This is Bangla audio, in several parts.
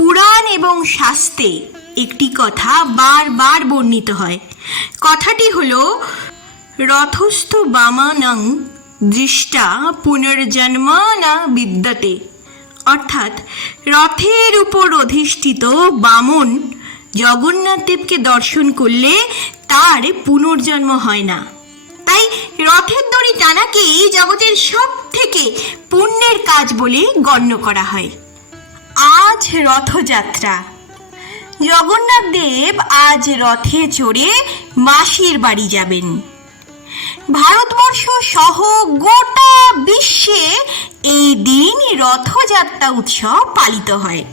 পুরাণ এবং শাস্তে একটি কথা বারবার বর্ণিত হয়। কথাটি হল, রথস্থ বামানং দৃষ্টা পুনর্জন্ম বিদ্যাতে। অর্থাৎ, রথের উপর অধিষ্ঠিত বামন জগন্নাথ দেবকে দর্শন করলে তার পুনর্জন্ম হয় না। তাই রথের দড়ি টানাকেই জগতের সব থেকে পুণ্যের কাজ বলে গণ্য করা হয়। আজ রথযাত্রা। জগন্নাথ দেব আজ রথে চড়ে মাসির বাড়ি যাবেন। ভারতবর্ষ সহ গোটা বিশ্বে এই দিন রথযাত্রা উৎসব পালিত হয়।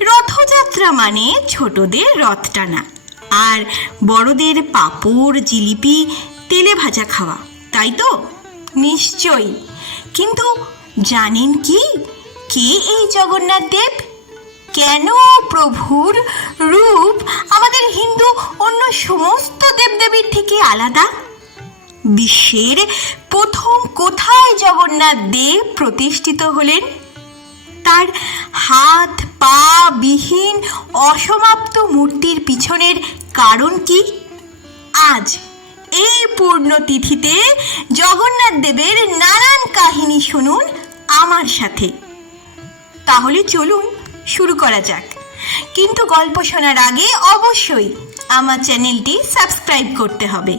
রথযাত্রা মানে ছোটদের রথ টানা আর বড়দের পাঁপড়, জিলিপি, তেলে ভাজা খাওয়া। তাই তো? নিশ্চয়ই। কিন্তু জানেন কি? কে এই জগন্নাথ দেব? কেন প্রভুর রূপ আমাদের হিন্দু অন্য সমস্ত দেবদেবীর থেকে আলাদা? বিশ্বের প্রথম কোথায় জগন্নাথ দেব প্রতিষ্ঠিত হলেন? তার হাত, পা বিহীন অসমাপ্ত মূর্তির পিছনের কারণ কি? আজ এই পূর্ণতিথিতে জগন্নাথ দেবের নানান কাহিনী শুনুন আমার সাথে। তাহলে চলুন শুরু করা যাক। কিন্তু গল্প শোনার আগে অবশ্যই আমার চ্যানেলটি সাবস্ক্রাইব করতে হবে।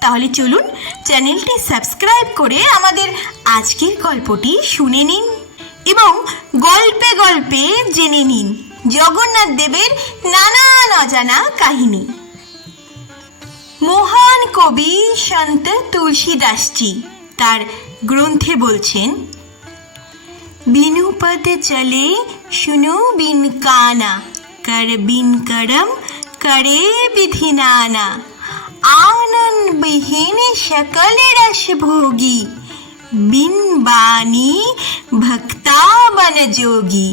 তাহলে চলুন চ্যানেলটি সাবস্ক্রাইব করে আমাদের আজকের গল্পটি শুনে নিন এবং গল্পে গল্পে জেনে নিন জগন্নাথ দেবের নানান অজানা কাহিনী। মহান কবি সন্ত তুলসীদাসজি তার গ্রন্থে বলছেন बिनु पद चले सुनो बिन काना कर बिन करम करे विधि नाना आनंद बिहीन सकल रस भोगी বিন বাণী ভক্তা বন যোগী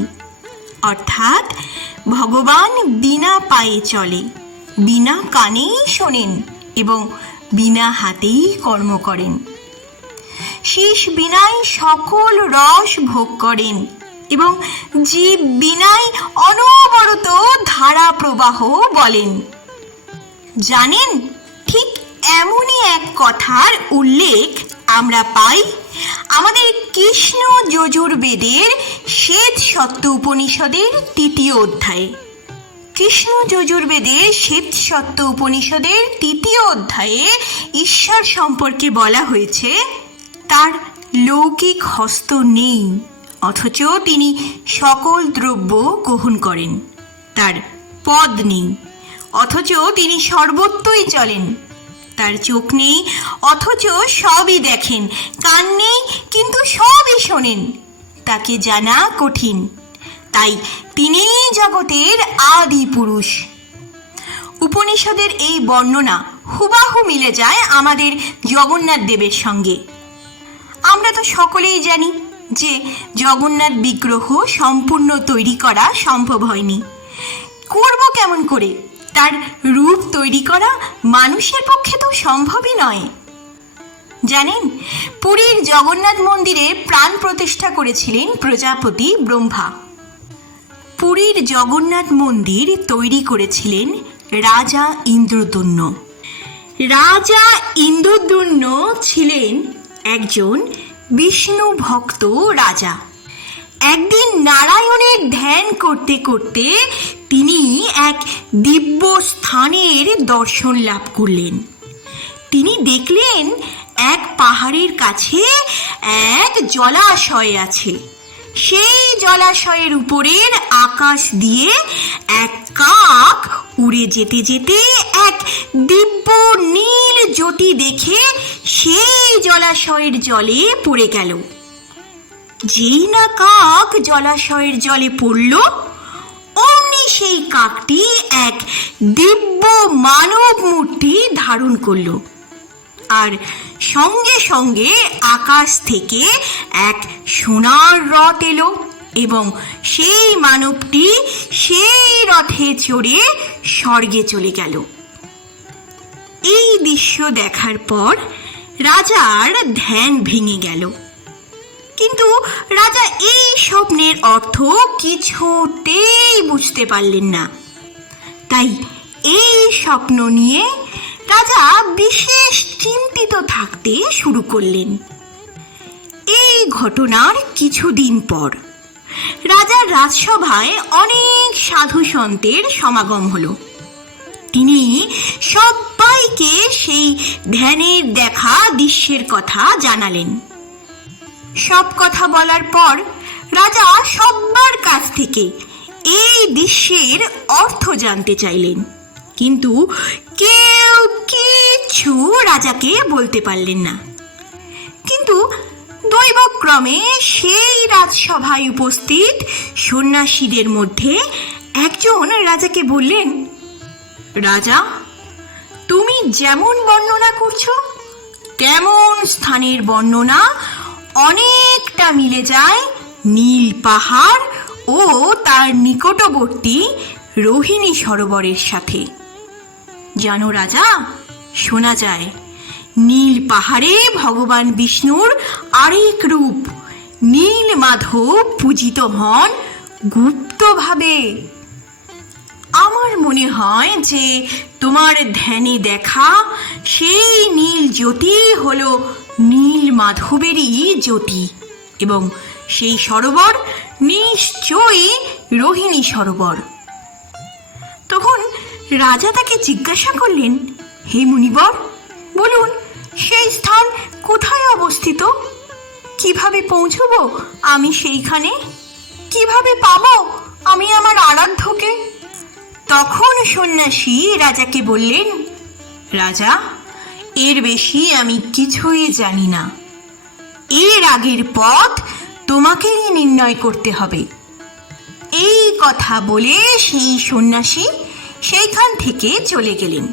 অর্থাৎ ভগবান বিনা পায়ে চলে বিনা কানেই শোনেন এবং বিনা হাতেই কর্ম করেন শীষ বিনাই সকল রস ভোগ করেন এবং জীব বিনাই অনবরত ধারা প্রবাহ বলেন। জানেন, ঠিক এমনই এক কথার উল্লেখ আমরা পাই, আমাদের কৃষ্ণ যজুর্বেদের শ্বেত সত্য উপনিষদের তৃতীয় অধ্যায়ে। কৃষ্ণ যজুর্বেদের শ্বেত সত্য উপনিষদের তৃতীয় অধ্যায়ে ঈশ্বর সম্পর্কে বলা হয়েছে তার লৌকিক হস্ত নেই, অথচ তিনি সকল দ্রব্য গ্রহণ করেন, তার পদ নেই, অথচ তিনি সর্বত্রই চলেন, তার চোখ নেই, অথচ সবই দেখেন, কান নেই, কিন্তু সবই শোনেন, তাকে জানা কঠিন, তাই তিনি জগতের আদি পুরুষ। উপনিষদের এই বর্ণনা হুবাহু মিলে যায় আমাদের জগন্নাথ দেবের সঙ্গে। আমরা তো সকলেই জানি যে জগন্নাথ বিগ্রহ সম্পূর্ণ তৈরি করা সম্ভব হয়নি। করব কেমন করে? তার রূপ তৈরি করা মানুষের পক্ষে তো সম্ভবই নয়। জানেন, পুরীর জগন্নাথ মন্দিরে প্রাণ প্রতিষ্ঠা করেছিলেন প্রজাপতি ব্রহ্মা। পুরীর জগন্নাথ মন্দির তৈরি করেছিলেন রাজা ইন্দ্রদুম্ন রাজা ইন্দ্রদুম্ন ছিলেন একজন বিষ্ণু ভক্ত রাজা। একদিন নারায়ণের ধ্যান করতে করতে তিনি এক দিব্য স্থানের দর্শন লাভ করলেন। তিনি দেখলেন এক পাহাড়ের কাছে এক জলাশয় আছে। সেই জলাশয়ের উপরের আকাশ দিয়ে এক কাক উড়ে যেতে যেতে এক দিব্য নীল জ্যোতি দেখে সেই জলাশয়ের জলে পড়ে গেল। যেই না কাক জলাশয়ের জলে পড়ল, অমনি সেই কাকটি এক দিব্য মানব মূর্তি ধারণ করল। আর সঙ্গে সঙ্গে আকাশ থেকে এক সোনার রথ এলো এবং সেই মানবটি সেই রথে চড়ে স্বর্গে চলে গেল। এই দৃশ্য দেখার পর রাজার ধ্যান ভেঙে গেল। কিন্তু রাজা এই স্বপ্নের অর্থ কিছুতেই বুঝতে পারলেন না। তাই এই স্বপ্ন নিয়ে রাজা বিশেষ চিন্তিত থাকতে শুরু করলেন। এই ঘটনার কিছুদিন পর রাজার রাজসভায় অনেক সাধু সন্তের সমাগম হলো। তিনি সবাইকে সেই ধ্যানের দেখা, দৃশ্যের কথা জানালেন। সব কথা বলার পর রাজা সব্বার কাছ থেকে এই দৃশ্যের অর্থ জানতে চাইলেন। কিন্তু কিছু রাজাকে বলতে পারলেন না। কিন্তু দৈবক্রমে সেই রাজসভায় উপস্থিত সন্ন্যাসীদের মধ্যে একজন রাজাকে বললেন, রাজা, তুমি যেমন বর্ণনা করছ, তেমন স্থানের বর্ণনা অনেকটা মিলে যায় নীল পাহাড় ও তার নিকটবর্তী রোহিণী সরোবরের সাথে। জানো রাজা, শোনা যায়, নীল পাহাড়ে ভগবান বিষ্ণুর আরেক রূপ, নীল মাধব পূজিত হন গুপ্তভাবে। আমার মনে হয় যে তোমার ধ্যানে দেখা সেই নীল জ্যোতি হল নীল মাধবেরই জ্যোতি এবং সেই সরোবর নিশ্চয়ই রোহিণী সরোবর। রাজা তাকে জিজ্ঞাসা করলেন, হে মুনিবর, বলুন, সেই স্থান কোথায় অবস্থিত? কীভাবে পৌঁছবো আমি সেইখানে? কীভাবে পাব আমি আমার আরাধ্যকে? তখন সন্ন্যাসী রাজাকে বললেন, রাজা, এর বেশি আমি কিছুই জানি না। এর আগের পথ তোমাকেই নির্ণয় করতে হবে। এই কথা বলে সেই সন্ন্যাসী সেইখান থেকে চলে গেলেন।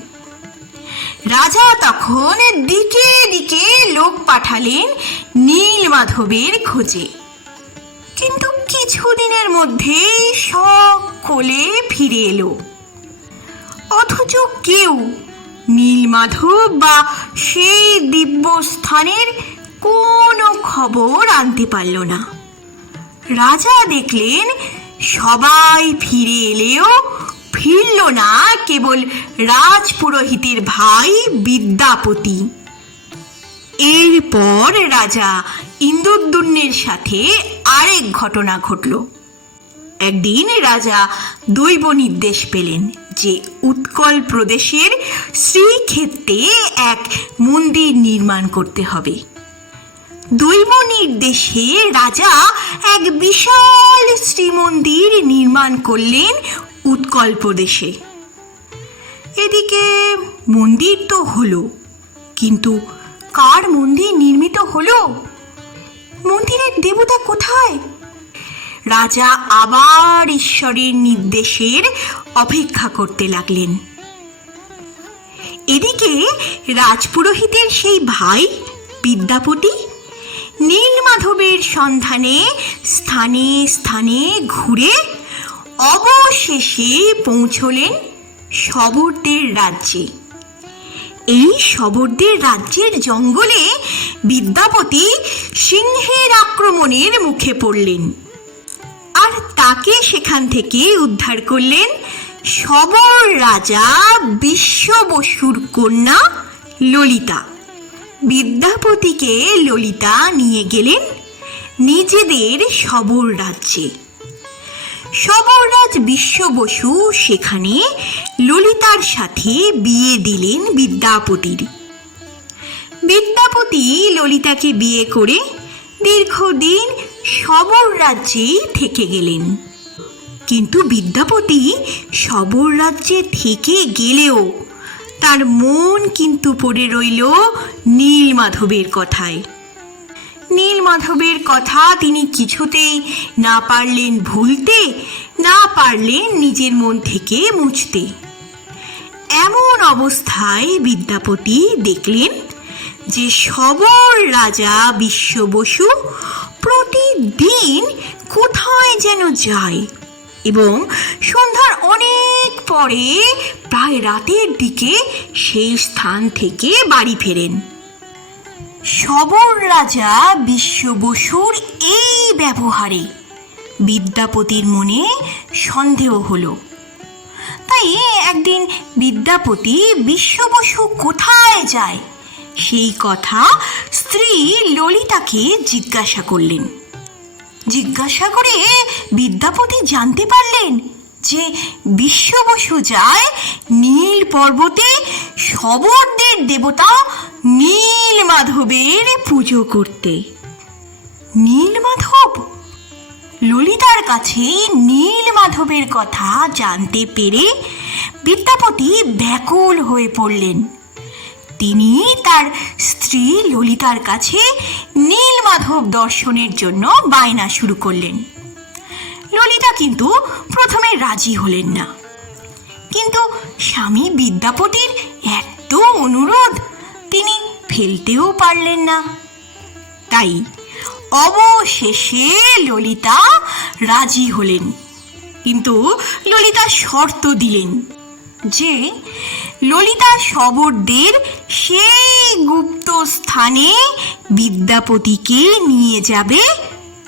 রাজা তখন দিকে দিকে লোক পাঠালেন নীল মাধবের খোঁজে। কিন্তু কিছুদিনের মধ্যেই সকলে ফিরে এলো। অথচ কেউ নীলমাধব বা সেই দিব্য স্থানের কোনো খবর আনতে পারল না। রাজা দেখলেন সবাই ফিরে এলেও ফিরল না, কেবল রাজপুরোহিতের ভাই বিদ্যাপতি। এরপর রাজা ইন্দ্রদ্যুম্নের সাথে আরেক ঘটনা ঘটল। একদিন রাজা দৈব নির্দেশ পেলেন, যে উৎকল প্রদেশের শ্রীক্ষেত্রে এক মন্দির নির্মাণ করতে হবে। দৈব নির্দেশে রাজা এক বিশাল শ্রীমন্দির নির্মাণ করলেন উৎকল প্রদেশে। এদিকে মন্দির তো হলো, কিন্তু কার মন্দির নির্মিত হলো? মন্দিরের দেবতা কোথায়? রাজা আবার ঈশ্বরের নির্দেশের অপেক্ষা করতে লাগলেন। এদিকে রাজপুরোহিতের সেই ভাই, বিদ্যাপতি, নীলমাধবের সন্ধানে স্থানে স্থানে ঘুরে অবশেষে পৌঁছলেন শবরদের রাজ্যে। এই শবরদের রাজ্যের জঙ্গলে বিদ্যাপতি সিংহের আক্রমণের মুখে পড়লেন আর তাকে সেখান থেকে উদ্ধার করলেন সবর রাজা বিশ্ব বসুর কন্যা ললিতা। বিদ্যাপতিকে ললিতা নিয়ে গেলেন নিজেদের সবর রাজ্যে। সবররাজ বিশ্ব বসু সেখানে ললিতার সাথে বিয়ে দিলেন বিদ্যাপতির। বিদ্যাপতি ললিতাকে বিয়ে করে দীর্ঘদিন সবর রাজ্যেই থেকে গেলেন। কিন্তু বিদ্যাপতি সবর রাজ্যে থেকে গেলেও তার মন কিন্তু পড়ে রইল নীলমাধবের কথায়। নীলমাধবের কথা তিনি কিছুতেই না পারলেন ভুলতে, না পারলেন নিজের মন থেকে মুছতে। এমন অবস্থায় বিদ্যাপতি দেখলেন যে সবর রাজা বিশ্ব বসু প্রতিদিন কোথায় যেন যায় এবং সন্ধ্যার অনেক পরে প্রায় রাতের দিকে সেই স্থান থেকে বাড়ি ফেরেন। সবর রাজা বিশ্ব বসুর এই ব্যবহারে বিদ্যাপতির মনে সন্দেহ হলো। তাই একদিন বিদ্যাপতি বিশ্ব বসু কোথায় যায় সেই কথা স্ত্রী ললিতাকে জিজ্ঞাসা করলেন। জিজ্ঞাসা করে বিদ্যাপতি জানতে পারলেন যে বিশ্ববসু যায়, নীল পর্বতে শবরদের দেবতা নীল মাধবের পুজো করতে। নীল মাধব? ললিতার কাছে নীল মাধবের কথা জানতে পেরে বিদ্যাপতি ব্যাকুল হয়ে পড়লেন। তিনি তার স্ত্রী ললিতার কাছে নীল মাধব দর্শনের জন্য বায়না শুরু করলেন। ললিতা কিন্তু প্রথমে রাজি হলেন না। কিন্তু স্বামী বিদ্যাপতির এত অনুরোধ, তিনি ফেলতেও পারলেন না। তাই অবশেষে ললিতা রাজি হলেন। কিন্তু ললিতা শর্ত দিলেন যে, ললিতা শবরদের সেই গুপ্ত স্থানে বিদ্যাপতিকে নিয়ে যাবে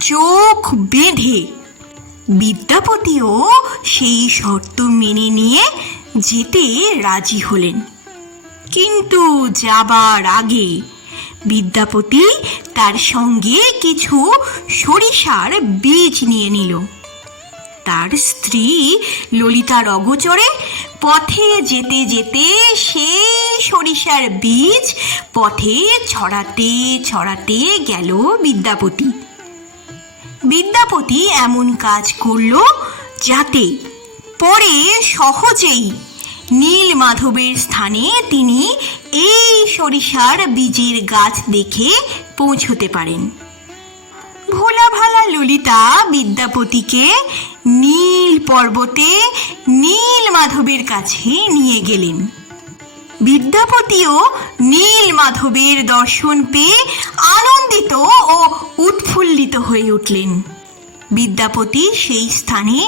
চোখ বেঁধে। বিদ্যাপতিও সেই শর্ত মেনে নিয়ে যেতে রাজি হলেন। কিন্তু যাবার আগে বিদ্যাপতি তার সঙ্গে কিছু সরিষার বীজ নিয়ে নিল। তার স্ত্রী ললিতার অগোচরে পথে যেতে যেতে সেই সরিষার বীজ পথে ছড়াতে ছড়াতে গেল বিদ্যাপতি। বিদ্যাপতি এমন কাজ করল যাতে পরে সহজেই নীল মাধবের স্থানে তিনি এই সরিষার বীজের গাছ দেখে পৌঁছতে পারেন। ভোলা ভালা ললিতা বিদ্যাপতিকে নীল পর্বতে নীল মাধবের কাছে নিয়ে গেলেন। বিদ্যাপতিও নীল মাধবের দর্শন পেয়ে হয়ে উঠলেন। বিদ্যাপতি সেই স্থানে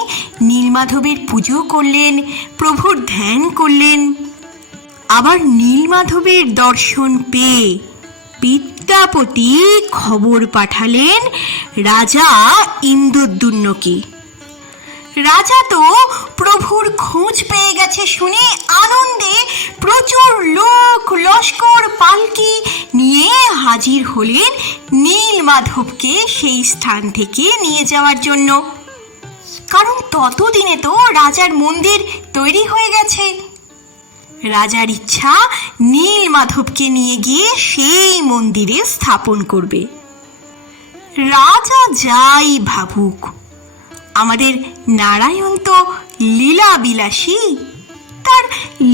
নীলমাধবের পুজো করলেন, প্রভুর ধ্যান করলেন। আবার নীলমাধবের দর্শন পেয়ে বিদ্যাপতি খবর পাঠালেন রাজা ইন্দ্রদুন্নকে রাজা তো প্রভুর খোঁজ পেয়ে গেছে শুনে আনন্দে প্রচুর লোক লস্কর পালকি নিয়ে হাজির হলেন নীল মাধবকে সেই স্থান থেকে নিয়ে যাওয়ার জন্য। কারণ ততদিনে তো রাজার মন্দির তৈরি হয়ে গেছে। রাজার ইচ্ছা নীল মাধবকে নিয়ে গিয়ে সেই মন্দিরে স্থাপন করবে। রাজা যাই ভাবুক আমাদের নারায়ণ তো লীলা বিলাসী তার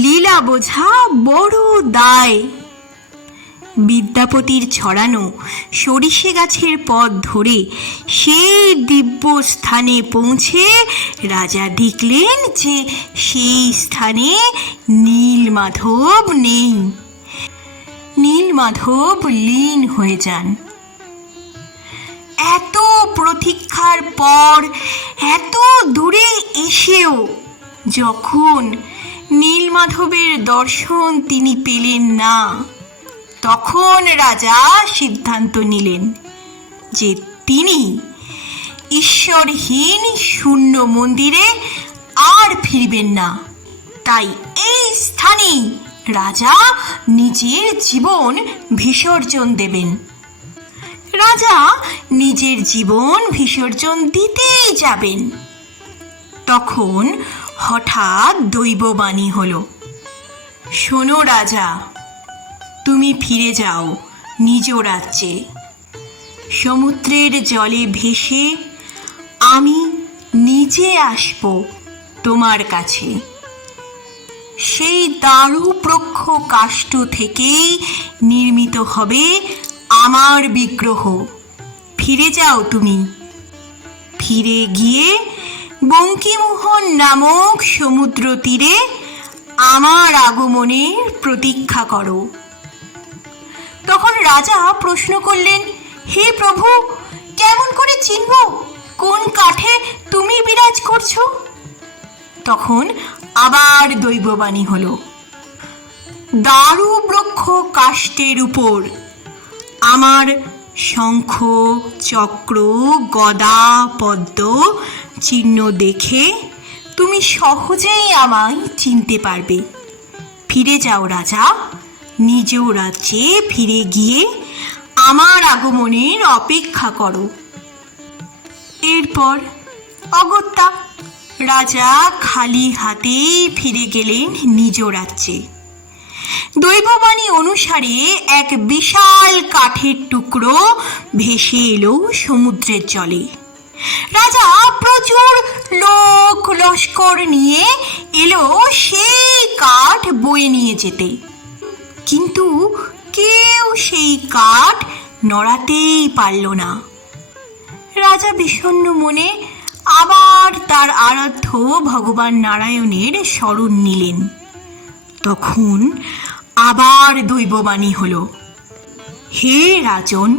লীলা বোঝা বড় দায়। বিদ্যাপতির ছড়ানো সরিষে গাছের পথ ধরে সেই দিব্য স্থানে পৌঁছে রাজা দেখলেন যে সেই স্থানে নীলমাধব নেই। নীলমাধব লীন হয়ে যান। এত প্রতীক্ষার পর এত দূরে এসেও যখন নীলমাধবের দর্শন তিনি পেলেন না, তখন রাজা সিদ্ধান্ত নিলেন যে তিনি ঈশ্বরহীন শূন্য মন্দিরে আর ফিরবেন না। তাই এই স্থানেই রাজা নিজের জীবন বিসর্জন দেবেন। রাজা নিজের জীবন বিসর্জন দিতেই যাবেন। তখন হঠাৎ দৈববাণী হলো, শোনো রাজা, তুমি ফিরে যাও নিজ রাজ্যে। সমুদ্রের জলে ভেসে আমি নিজে আসব তোমার কাছে। সেই দারু প্রক্ষ কাষ্ঠ থেকেই নির্মিত হবে আমার বিগ্রহ। ফিরে যাও তুমি। ফিরে গিয়ে বঙ্কিমোহন নামক সমুদ্র তীরে আমার আগমনের প্রতীক্ষা করো। তখন রাজা প্রশ্ন করলেন, হে প্রভু, কেমন করে চিনব কোন কাঠে তুমি বিরাজ করছ? তখন আবার দৈববাণী হলো দারু বৃক্ষ কাষ্টের উপর আমার শঙ্খ চক্র গদা পদ্ম চিহ্ন দেখে তুমি সহজেই আমায় চিনতে পারবে। ফিরে যাও রাজা নিজ রাজ্যে ফিরে গিয়ে আমার আগমনের অপেক্ষা করো। এরপর অগত্যা রাজা খালি হাতেই ফিরে গেলেন নিজ রাজ্যে। দৈববাণী অনুসারে এক বিশাল কাঠের টুকরো ভেসে এলো সমুদ্রের জলে। রাজা প্রচুর লোক লস্কর নিয়ে এলো সেই কাঠ বয়ে নিয়ে যেতে। কিন্তু কেউ সেই কাঠ নড়াতেই পারল না। রাজা বিষণ্ণ মনে আবার তার আরাধ্য ভগবান নারায়ণের স্মরণ নিলেন। তখন আবার দৈববাণী হলো। হে রাজন,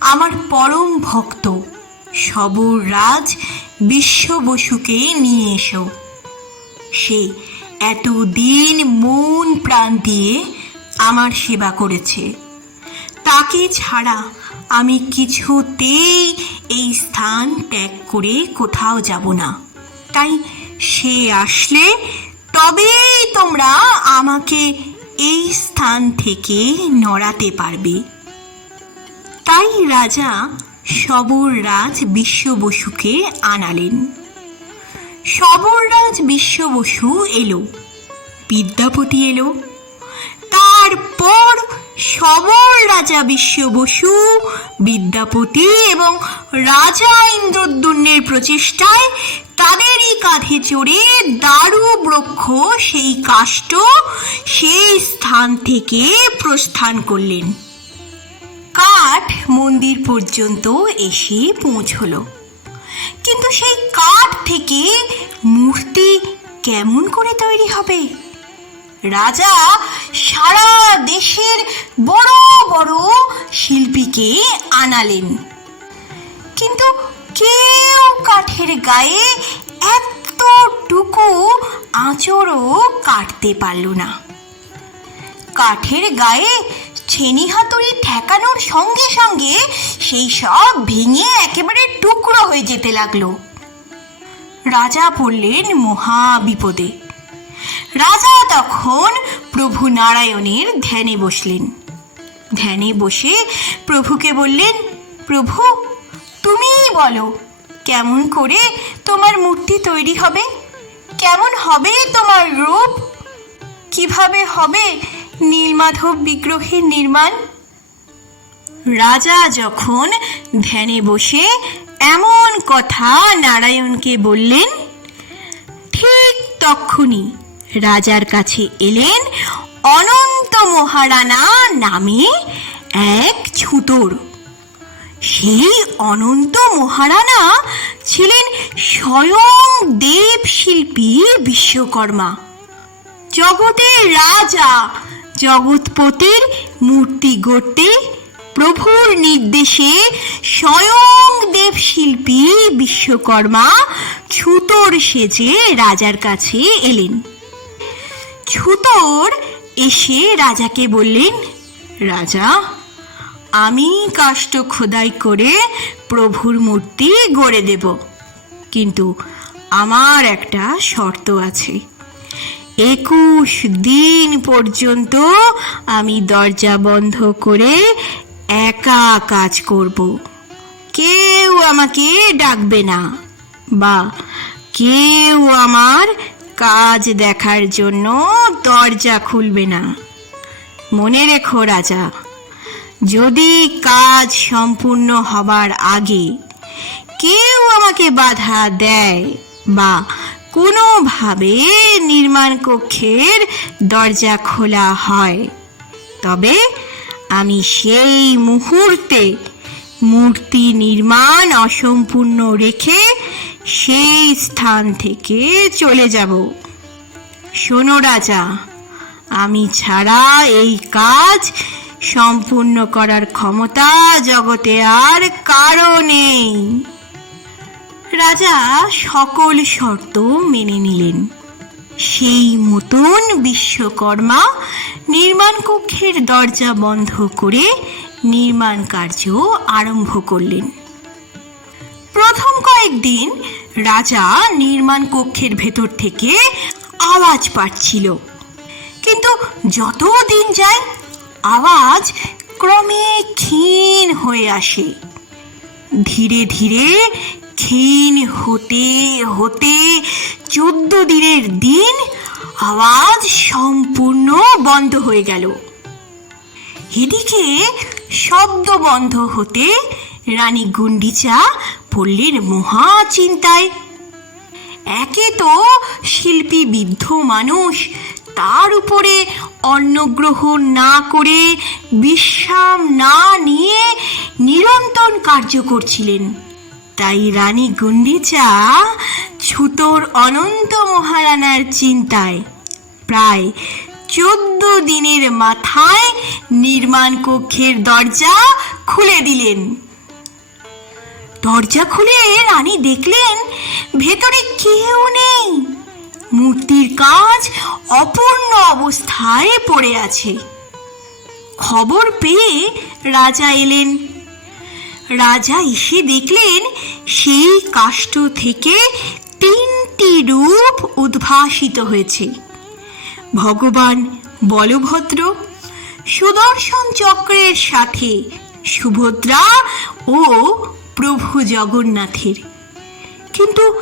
আমার পরম ভক্ত, সবর রাজ বিশ্ব বসুকে নিয়ে এসো। সে এতদিন মন প্রাণ দিয়ে আমার সেবা করেছে। তাকে ছাড়া আমি কিছুতেই এই স্থান ত্যাগ করে কোথাও যাব না। তাই সে আসলে তবেই তোমরা আমাকে এই স্থান থেকে নড়াতে পারবে। তাই রাজা সবররাজ বিশ্ব বসুকে আনালেন। সবররাজ বিশ্ব বসু এলো, বিদ্যাপতি এলো। তারপর সবর রাজা বিশ্ব বসু বিদ্যাপতি এবং রাজা ইন্দ্রদ্যুম্নের প্রচেষ্টায় কাঁধে চড়ে দারু বৃক্ষ সেই কাষ্ঠ সেই স্থান থেকে প্রস্থান করলেন। কাঠ মন্দির পর্যন্ত এসে পৌঁছলো। কিন্তু সেই কাঠ থেকে মূর্তি কেমন করে তৈরি হবে? রাজা সারা দেশের বড় বড় শিল্পীকে আনালেন। কিন্তু কেউ কাঠের গায়ে এতটুকু আঁচড়ও কাটতে পারল না। কাঠের গায়ে ছেনি হাতুড়ি ঠেকানোর সঙ্গে সঙ্গে সেই সব ভেঙে একেবারে টুকরো হয়ে যেতে লাগল। রাজা পড়লেন মহা বিপদে। রাজা তখন প্রভু নারায়ণের ধ্যানে বসলেন। ধ্যানে বসে প্রভুকে বললেন, প্রভু, তুমিই বলো কেমন করে তোমার মূর্তি তৈরি হবে? কেমন হবে তোমার রূপ? কীভাবে হবে নীলমাধব বিগ্রহের নির্মাণ? রাজা যখন ধ্যানে বসে এমন কথা নারায়ণকে বললেন, ঠিক তক্ষুনি, রাজার কাছে এলেন অনন্ত মহারানা নামে এক ছুতোর সেই অনন্ত মহারানা ছিলেন স্বয়ং দেব শিল্পী বিশ্বকর্মা। জগতের রাজা জগৎপতির মূর্তি গড়তে প্রভুর নির্দেশে স্বয়ং দেবশিল্পী বিশ্বকর্মা ছুতোর সেজে রাজার কাছে এলেন। ছুতোর এসে রাজাকে বললেন, রাজা আমি কাষ্ট খোদাই করে প্রভুর মূর্তি গড়ে দেব। কিন্তু আমার একটা শর্ত আছে। একুশ দিন পর্যন্ত আমি দরজা বন্ধ করে একা কাজ করব। কেউ আমাকে ডাকবে না বা কেউ আমার কাজ দেখার জন্য দরজা খুলবে না। মনে রেখো রাজা যদি কাজ সম্পূর্ণ হবার আগে কেউ আমাকে বাধা দেয় বা কোনোভাবে নির্মাণ কক্ষের দরজা খোলা হয়, তবে আমি সেই মুহূর্তে মূর্তি নির্মাণ অসম্পূর্ণ রেখে সেই স্থান থেকে চলে যাব। শোনো রাজা, আমি ছাড়া এই কাজ সম্পূর্ণ করার ক্ষমতা জগতে আর কারও নেই। রাজা সকল শর্ত মেনে নিলেন। সেই মতন বিশ্বকর্মা নির্মাণ কক্ষের দরজা বন্ধ করে নির্মাণ কার্য আরম্ভ করলেন। প্রথম কয়েকদিন রাজা নির্মাণ কক্ষের ভেতর থেকে আওয়াজ পাচ্ছিল। কিন্তু যত দিন যায় আওয়াজ ক্রমে ক্ষীণ হয়ে আসে। ধীরে ধীরে ক্ষীণ হতে হতে চোদ্দ দিনের দিন আওয়াজ সম্পূর্ণ বন্ধ হয়ে গেল। এদিকে শব্দ বন্ধ হতে রানী গুন্ডিচা পড়লেন মহা চিন্তায়। একে তো শিল্পী বৃদ্ধ মানুষ, তার উপরে অন্নগ্রহণ না করে বিশ্রাম না নিয়ে নিরন্তর কার্য করছিলেন। তাই রানী গুন্ডিচা ছুতোর অনন্ত মহারানার চিন্তায় প্রায় চোদ্দ দিনের মাথায় নির্মাণ কক্ষের দরজা খুলে দিলেন। দরজা খুলে রানী দেখলেন ভেতরে কেউ নেই। মূর্তির কাজ অপূর্ণ অবস্থায় পড়ে আছে। খবর পেয়ে রাজা এলেন। রাজা এসে দেখলেন সেই কাষ্ঠ থেকে তিনটি রূপ উদ্ভাসিত হয়েছে। ভগবান বলভদ্র, সুদর্শন চক্রের সাথে সুভদ্রা ও প্রভু জগন্নাথের। কিন্তু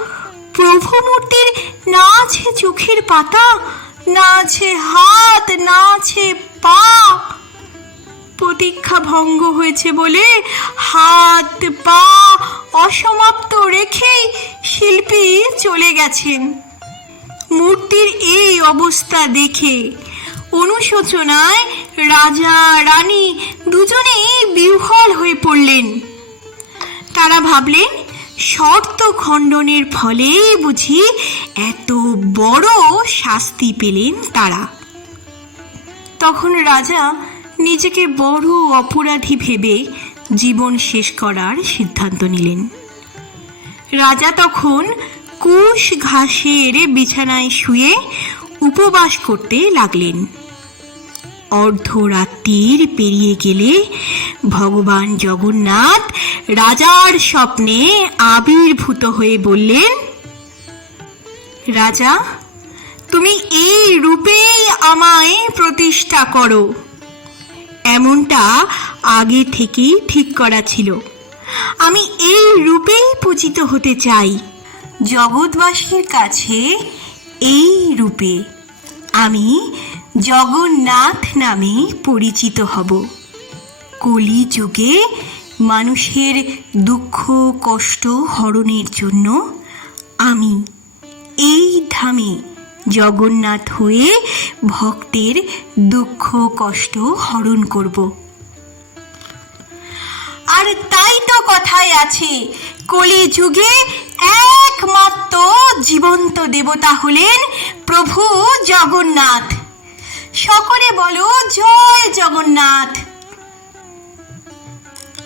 প্রভু মূর্তির না আছে চোখের পাতা না আছে হাত না আছে পা। প্রতীক্ষা ভঙ্গ হয়েছে বলে হাত, পা অসমাপ্ত রেখেই শিল্পী চলে গেছেন। মূর্তির এই অবস্থা দেখে অনুশোচনায় রাজা, রানী দুজনেই বিহ্বল হয়ে পড়লেন। তারা ভাবলেন শর্ত খণ্ডনের ফলে বুঝি এত বড় শাস্তি পেলেন তারা। তখন রাজা নিজেকে বড় অপরাধী ভেবে জীবন শেষ করার সিদ্ধান্ত নিলেন। রাজা তখন কুশ ঘাসের বিছানায় শুয়ে উপবাস করতে লাগলেন। অর্ধরাত্রির পেরিয়ে গেলে ভগবান জগন্নাথ রাজার স্বপ্নে আবির্ভূত হয়ে বললেন, রাজা, তুমি এই রূপেই আমায় প্রতিষ্ঠা করো। এমনটা আগে থেকেই ঠিক করা ছিল। আমি এই রূপেই পূজিত হতে চাই। জগৎবাসীর কাছে এই রূপে আমি জগন্নাথ নামে পরিচিত হব। কলি যুগে মানুষের দুঃখ, কষ্ট হরণের জন্য আমি এই ধামে জগন্নাথ হয়ে ভক্তের দুঃখ, কষ্ট হরণ করব। আর তাই তো কথায় আছে কলি যুগে একমাত্র জীবন্ত দেবতা হলেন প্রভু জগন্নাথ। সকলে বলো, জয় জগন্নাথ।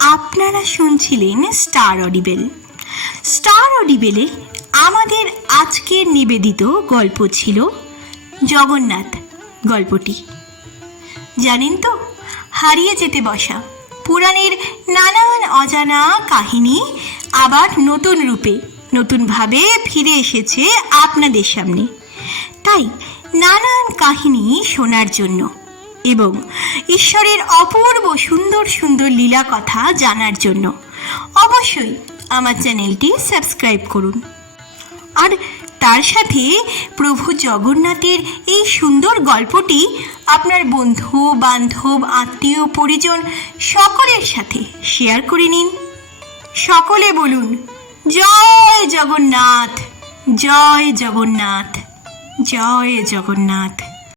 আপনারা শুনছিলেন স্টার অডিবেল। স্টার অডিবেলে আমাদের আজকের নিবেদিত গল্প ছিল জগন্নাথ গল্পটি। জানেন তো, হারিয়ে যেতে বসা পুরাণের নানান অজানা কাহিনী আবার নতুন রূপে, নতুনভাবে ফিরে এসেছে আপনাদের সামনে। তাই নানান কাহিনী শোনার জন্য এবং ঈশ্বরের অপূর্ব সুন্দর সুন্দর লীলা কথা জানার জন্য অবশ্যই আমার চ্যানেলটি সাবস্ক্রাইব করুন। আর তার সাথে প্রভু জগন্নাথের এই সুন্দর গল্পটি আপনার বন্ধু, বান্ধব, আত্মীয়, পরিজন সকলের সাথে শেয়ার করে নিন। সকলে বলুন, জয় জগন্নাথ জয় জগন্নাথ। জয় জগন্নাথ।